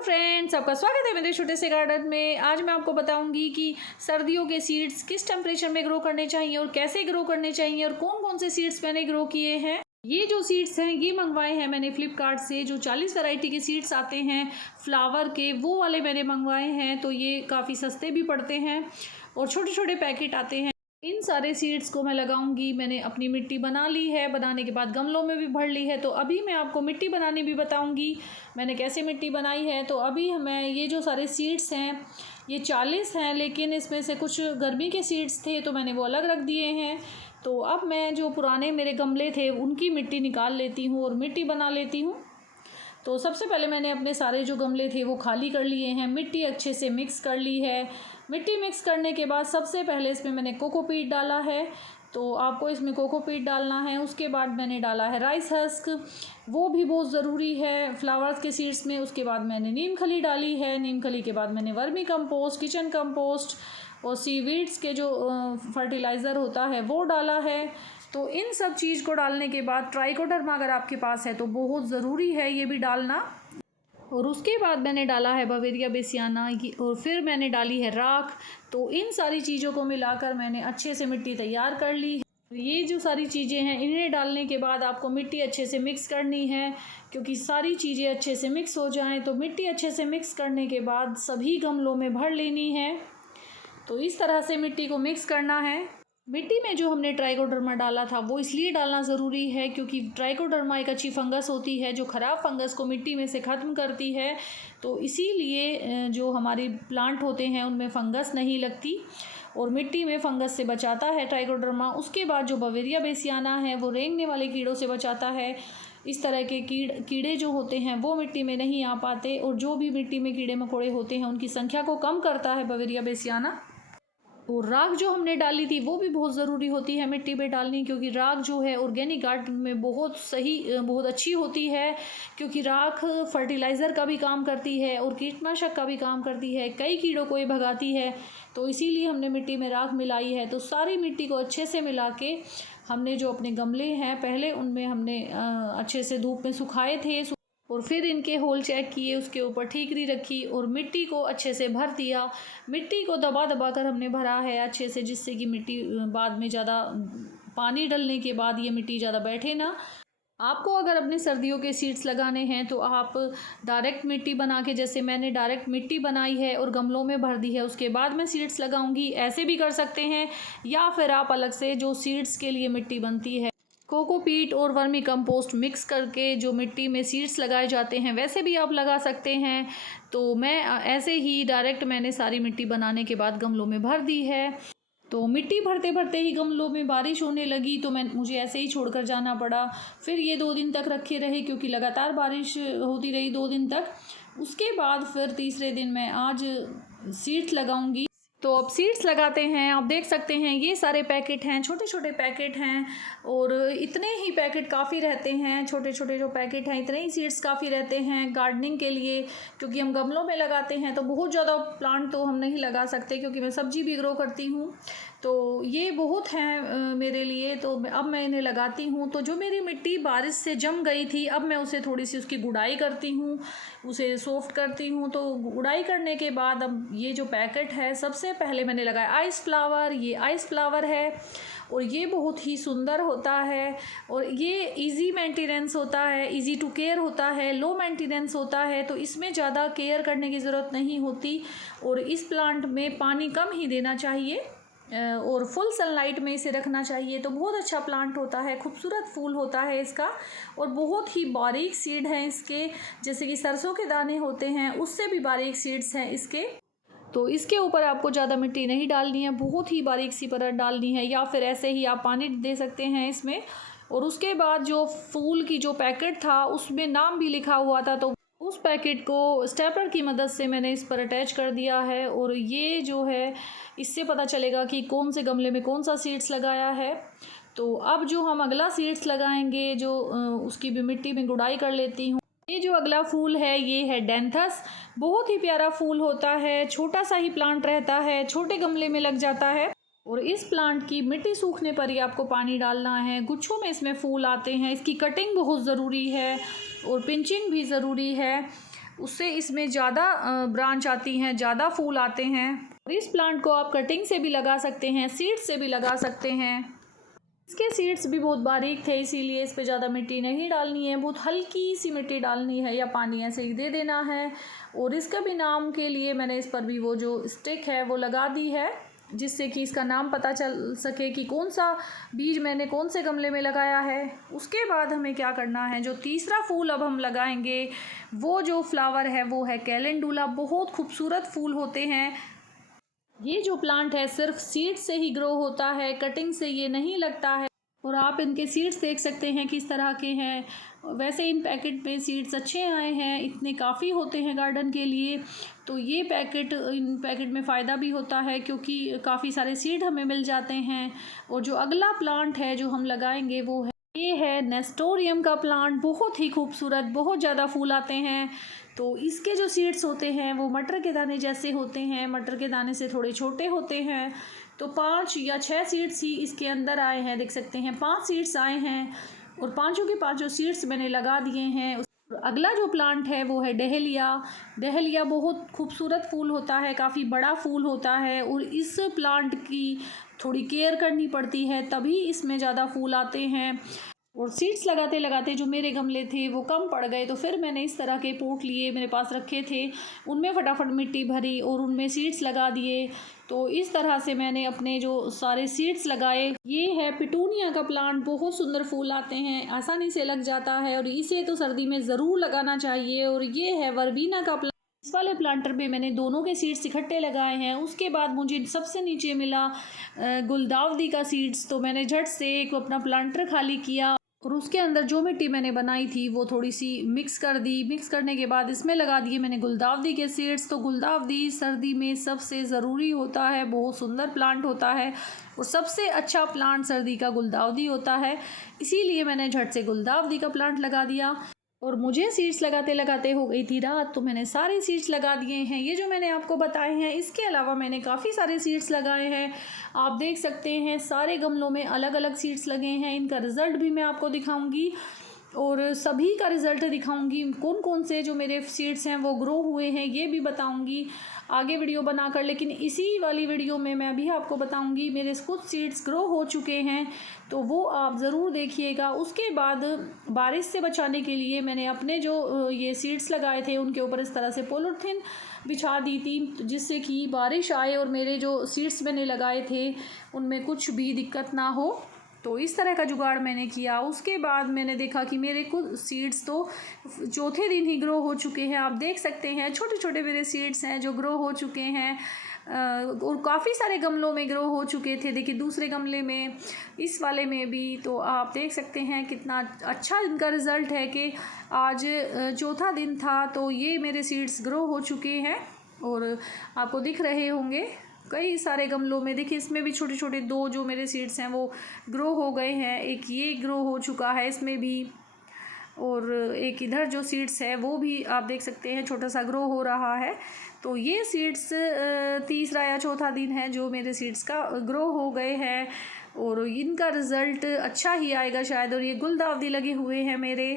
Hello friends, आपका स्वागत है मेरे छोटे से गार्डन में। आज मैं आपको बताऊंगी कि सर्दियों के सीड्स किस टेम्परेचर में ग्रो करने चाहिए और कैसे ग्रो करने चाहिए और कौन कौन से सीड्स मैंने ग्रो किए हैं। ये जो सीड्स हैं ये मंगवाए हैं मैंने फ्लिपकार्ट से। जो 40 वैरायटी के सीड्स आते हैं फ्लावर के, वो वाले मैंने मंगवाए हैं। तो ये काफ़ी सस्ते भी पड़ते हैं और छोटे छोटे पैकेट आते हैं। इन सारे सीड्स को मैं लगाऊंगी। मैंने अपनी मिट्टी बना ली है, बनाने के बाद गमलों में भी भर ली है। तो अभी मैं आपको मिट्टी बनानी भी बताऊंगी मैंने कैसे मिट्टी बनाई है। तो अभी मैं ये जो सारे सीड्स हैं ये 40 हैं, लेकिन इसमें से कुछ गर्मी के सीड्स थे तो मैंने वो अलग रख दिए हैं। तो अब मैं जो पुराने मेरे गमले थे उनकी मिट्टी निकाल लेती हूँ और मिट्टी बना लेती हूँ। तो सबसे पहले मैंने अपने सारे जो गमले थे वो खाली कर लिए हैं, मिट्टी अच्छे से मिक्स कर ली है। मिट्टी मिक्स करने के बाद सबसे पहले इसमें मैंने कोकोपीट डाला है। तो आपको इसमें कोकोपीट डालना है। उसके बाद मैंने डाला है राइस हस्क, वो भी बहुत ज़रूरी है फ्लावर्स के सीड्स में। उसके बाद मैंने नीम खली डाली है। नीम खली के बाद मैंने वर्मी कंपोस्ट, किचन कंपोस्ट और सीवीड्स के जो फर्टिलाइज़र होता है वो डाला है। तो इन सब चीज़ को डालने के बाद ट्राइकोडर्मा अगर आपके पास है तो बहुत ज़रूरी है ये भी डालना। और उसके बाद मैंने डाला है बवेरिया बेसियाना और फिर मैंने डाली है राख। तो इन सारी चीज़ों को मिलाकर मैंने अच्छे से मिट्टी तैयार कर ली है। ये जो सारी चीज़ें हैं इन्हें डालने के बाद आपको मिट्टी अच्छे से मिक्स करनी है, क्योंकि सारी चीज़ें अच्छे से मिक्स हो जाएं। तो मिट्टी अच्छे से मिक्स करने के बाद सभी गमलों में भर लेनी है। तो इस तरह से मिट्टी को मिक्स करना है। मिट्टी में जो हमने ट्राइकोडर्मा डाला था वो इसलिए डालना ज़रूरी है क्योंकि ट्राइकोडर्मा एक अच्छी फंगस होती है जो ख़राब फंगस को मिट्टी में से ख़त्म करती है। तो इसीलिए जो हमारी प्लांट होते हैं उनमें फंगस नहीं लगती और मिट्टी में फंगस से बचाता है ट्राइकोडर्मा। उसके बाद जो बवेरिया बेसियाना है वो रेंगने वाले कीड़ों से बचाता है। इस तरह के कीड़े जो होते हैं वो मिट्टी में नहीं आ पाते और जो भी मिट्टी में कीड़े मकोड़े होते हैं उनकी संख्या को कम करता है बवेरिया बेसियाना। और राख जो हमने डाली थी वो भी बहुत ज़रूरी होती है मिट्टी में डालनी, क्योंकि राख जो है ऑर्गेनिक गार्डन में बहुत अच्छी होती है, क्योंकि राख फर्टिलाइज़र का भी काम करती है और कीटनाशक का भी काम करती है, कई कीड़ों को ये भगाती है। तो इसीलिए हमने मिट्टी में राख मिलाई है। तो सारी मिट्टी को अच्छे से मिला के हमने जो अपने गमले हैं पहले उनमें हमने अच्छे से धूप में सुखाए थे और फिर इनके होल चेक किए, उसके ऊपर ठीकरी रखी और मिट्टी को अच्छे से भर दिया। मिट्टी को दबा दबा कर हमने भरा है अच्छे से, जिससे कि मिट्टी बाद में ज़्यादा पानी डलने के बाद ये मिट्टी ज़्यादा बैठे ना। आपको अगर अपने सर्दियों के सीड्स लगाने हैं तो आप डायरेक्ट मिट्टी बना के, जैसे मैंने डायरेक्ट मिट्टी बनाई है और गमलों में भर दी है उसके बाद मैं सीड्स लगाऊंगी, ऐसे भी कर सकते हैं। या फिर आप अलग से जो सीड्स के लिए मिट्टी बनती है कोकोपीट और वर्मी कंपोस्ट मिक्स करके जो मिट्टी में सीड्स लगाए जाते हैं वैसे भी आप लगा सकते हैं। तो मैं ऐसे ही डायरेक्ट मैंने सारी मिट्टी बनाने के बाद गमलों में भर दी है। तो मिट्टी भरते भरते ही गमलों में बारिश होने लगी तो मुझे ऐसे ही छोड़कर जाना पड़ा। फिर ये 2 दिन तक रखे रहे क्योंकि लगातार बारिश होती रही 2 दिन तक। उसके बाद फिर तीसरे दिन मैं आज सीड्स लगाऊंगी। तो अब सीड्स लगाते हैं। आप देख सकते हैं ये सारे पैकेट हैं, छोटे छोटे पैकेट हैं और इतने ही पैकेट काफ़ी रहते हैं। छोटे छोटे जो पैकेट हैं इतने ही सीड्स काफ़ी रहते हैं गार्डनिंग के लिए, क्योंकि हम गमलों में लगाते हैं तो बहुत ज़्यादा प्लांट तो हम नहीं लगा सकते, क्योंकि मैं सब्जी भी ग्रो करती हूँ। तो ये बहुत हैं मेरे लिए। तो अब मैं इन्हें लगाती हूँ। तो जो मेरी मिट्टी बारिश से जम गई थी अब मैं उसे थोड़ी सी उसकी गुड़ाई करती हूँ, उसे सॉफ्ट करती हूँ। तो गुड़ाई करने के बाद अब ये जो पैकेट है सबसे पहले मैंने लगाया आइस फ्लावर। ये आइस फ्लावर है और ये बहुत ही सुंदर होता है और ये इजी मेंटेनेंस होता है, इजी टू केयर होता है, लो मेंटेनेंस होता है। तो इसमें ज़्यादा केयर करने की ज़रूरत नहीं होती और इस प्लांट में पानी कम ही देना चाहिए और फुल सनलाइट में इसे रखना चाहिए। तो बहुत अच्छा प्लांट होता है, खूबसूरत फूल होता है इसका और बहुत ही बारीक सीड हैं इसके, जैसे कि सरसों के दाने होते हैं उससे भी बारीक सीड्स हैं इसके। तो इसके ऊपर आपको ज़्यादा मिट्टी नहीं डालनी है, बहुत ही बारीक सी परत डालनी है, या फिर ऐसे ही आप पानी दे सकते हैं इसमें। और उसके बाद जो फूल की जो पैकेट था उसमें नाम भी लिखा हुआ था, तो उस पैकेट को स्टेपलर की मदद से मैंने इस पर अटैच कर दिया है और ये जो है इससे पता चलेगा कि कौन से गमले में कौन सा सीड्स लगाया है। तो अब जो हम अगला सीड्स लगाएंगे जो उसकी भी मिट्टी में गुड़ाई कर लेती हूँ। ये जो अगला फूल है ये है डेंथस। बहुत ही प्यारा फूल होता है, छोटा सा ही प्लांट रहता है, छोटे गमले में लग जाता है और इस प्लांट की मिट्टी सूखने पर ही आपको पानी डालना है। गुच्छों में इसमें फूल आते हैं, इसकी कटिंग बहुत ज़रूरी है और पिंचिंग भी ज़रूरी है। उससे इसमें ज़्यादा ब्रांच आती हैं, ज़्यादा फूल आते हैं। और इस प्लांट को आप कटिंग से भी लगा सकते हैं, सीड्स से भी लगा सकते हैं। इसके सीड्स भी बहुत बारीक थे, इसीलिए इस पे ज़्यादा मिट्टी नहीं डालनी है, बहुत हल्की सी मिट्टी डालनी है या पानी ऐसे ही दे देना है। और इसका भी नाम के लिए मैंने इस पर भी वो जो स्टिक है वो लगा दी है, जिससे कि इसका नाम पता चल सके कि कौन सा बीज मैंने कौन से गमले में लगाया है। उसके बाद हमें क्या करना है, जो तीसरा फूल अब हम लगाएंगे वो जो फ्लावर है वो है कैलेंडुला। बहुत खूबसूरत फूल होते हैं। ये जो प्लांट है सिर्फ सीड से ही ग्रो होता है, कटिंग से ये नहीं लगता है। और आप इनके सीड्स देख सकते हैं किस तरह के हैं। वैसे इन पैकेट में सीड्स अच्छे आए हैं, इतने काफ़ी होते हैं गार्डन के लिए। तो ये इन पैकेट में फ़ायदा भी होता है क्योंकि काफ़ी सारे सीड हमें मिल जाते हैं। और जो अगला प्लांट है जो हम लगाएंगे वो है, ये है नेस्टोरियम का प्लांट। बहुत ही खूबसूरत, बहुत ज़्यादा फूल आते हैं। तो इसके जो सीड्स होते हैं वो मटर के दाने जैसे होते हैं, मटर के दाने से थोड़े छोटे होते हैं। तो 5 या 6 सीड्स ही इसके अंदर आए हैं, देख सकते हैं 5 सीड्स आए हैं और पांचों के पांचों सीड्स मैंने लगा दिए हैं। अगला जो प्लांट है वो है डहेलिया। डहेलिया बहुत खूबसूरत फूल होता है, काफ़ी बड़ा फूल होता है और इस प्लांट की थोड़ी केयर करनी पड़ती है, तभी इसमें ज़्यादा फूल आते हैं। और सीड्स लगाते लगाते जो मेरे गमले थे वो कम पड़ गए, तो फिर मैंने इस तरह के पोट लिए, मेरे पास रखे थे, उनमें फटाफट मिट्टी भरी और उनमें सीड्स लगा दिए। तो इस तरह से मैंने अपने जो सारे सीड्स लगाए। ये है पिटूनिया का प्लांट, बहुत सुंदर फूल आते हैं, आसानी से लग जाता है और इसे तो सर्दी में ज़रूर लगाना चाहिए। और ये है वर्बीना का प्लांट। इस वाले प्लांटर पे मैंने दोनों के सीड्स इकट्ठे लगाए हैं। उसके बाद मुझे सबसे नीचे मिला गुलदाउदी का सीड्स, तो मैंने झट से एक अपना प्लांटर खाली किया और उसके अंदर जो मिट्टी मैंने बनाई थी वो थोड़ी सी मिक्स कर दी। मिक्स करने के बाद इसमें लगा दिए मैंने गुलदाउदी के सीड्स। तो गुलदाउदी सर्दी में सबसे ज़रूरी होता है, बहुत सुंदर प्लांट होता है और सबसे अच्छा प्लांट सर्दी का गुलदाउदी होता है, इसीलिए मैंने झट से गुलदाउदी का प्लांट लगा दिया। और मुझे सीड्स लगाते लगाते हो गई थी रात, तो मैंने सारे सीड्स लगा दिए हैं, ये जो मैंने आपको बताए हैं। इसके अलावा मैंने काफ़ी सारे सीड्स लगाए हैं, आप देख सकते हैं सारे गमलों में अलग अलग सीड्स लगे हैं। इनका रिज़ल्ट भी मैं आपको दिखाऊंगी और सभी का रिज़ल्ट दिखाऊंगी, कौन कौन से जो मेरे सीड्स हैं वो ग्रो हुए हैं ये भी बताऊंगी आगे वीडियो बनाकर। लेकिन इसी वाली वीडियो में मैं अभी आपको बताऊंगी मेरे कुछ सीड्स ग्रो हो चुके हैं, तो वो आप ज़रूर देखिएगा। उसके बाद बारिश से बचाने के लिए मैंने अपने जो ये सीड्स लगाए थे उनके ऊपर इस तरह से पॉलीथिन बिछा दी थी, जिससे कि बारिश आए और मेरे जो सीड्स मैंने लगाए थे उनमें कुछ भी दिक्कत ना हो। तो इस तरह का जुगाड़ मैंने किया। उसके बाद मैंने देखा कि मेरे कुछ सीड्स तो चौथे दिन ही ग्रो हो चुके हैं, आप देख सकते हैं छोटे छोटे मेरे सीड्स हैं जो ग्रो हो चुके हैं और काफ़ी सारे गमलों में ग्रो हो चुके थे। देखिए दूसरे गमले में, इस वाले में भी, तो आप देख सकते हैं कितना अच्छा इनका रिज़ल्ट है कि आज चौथा दिन था तो ये मेरे सीड्स ग्रो हो चुके हैं और आपको दिख रहे होंगे कई सारे गमलों में। देखिए इसमें भी छोटे छोटे 2 जो मेरे सीड्स हैं वो ग्रो हो गए हैं, एक ये ग्रो हो चुका है इसमें भी, और एक इधर जो सीड्स है वो भी आप देख सकते हैं छोटा सा ग्रो हो रहा है। तो ये सीड्स तीसरा या चौथा दिन है जो मेरे सीड्स का ग्रो हो गए हैं और इनका रिज़ल्ट अच्छा ही आएगा शायद। और ये गुलदाउदी लगे हुए हैं मेरे।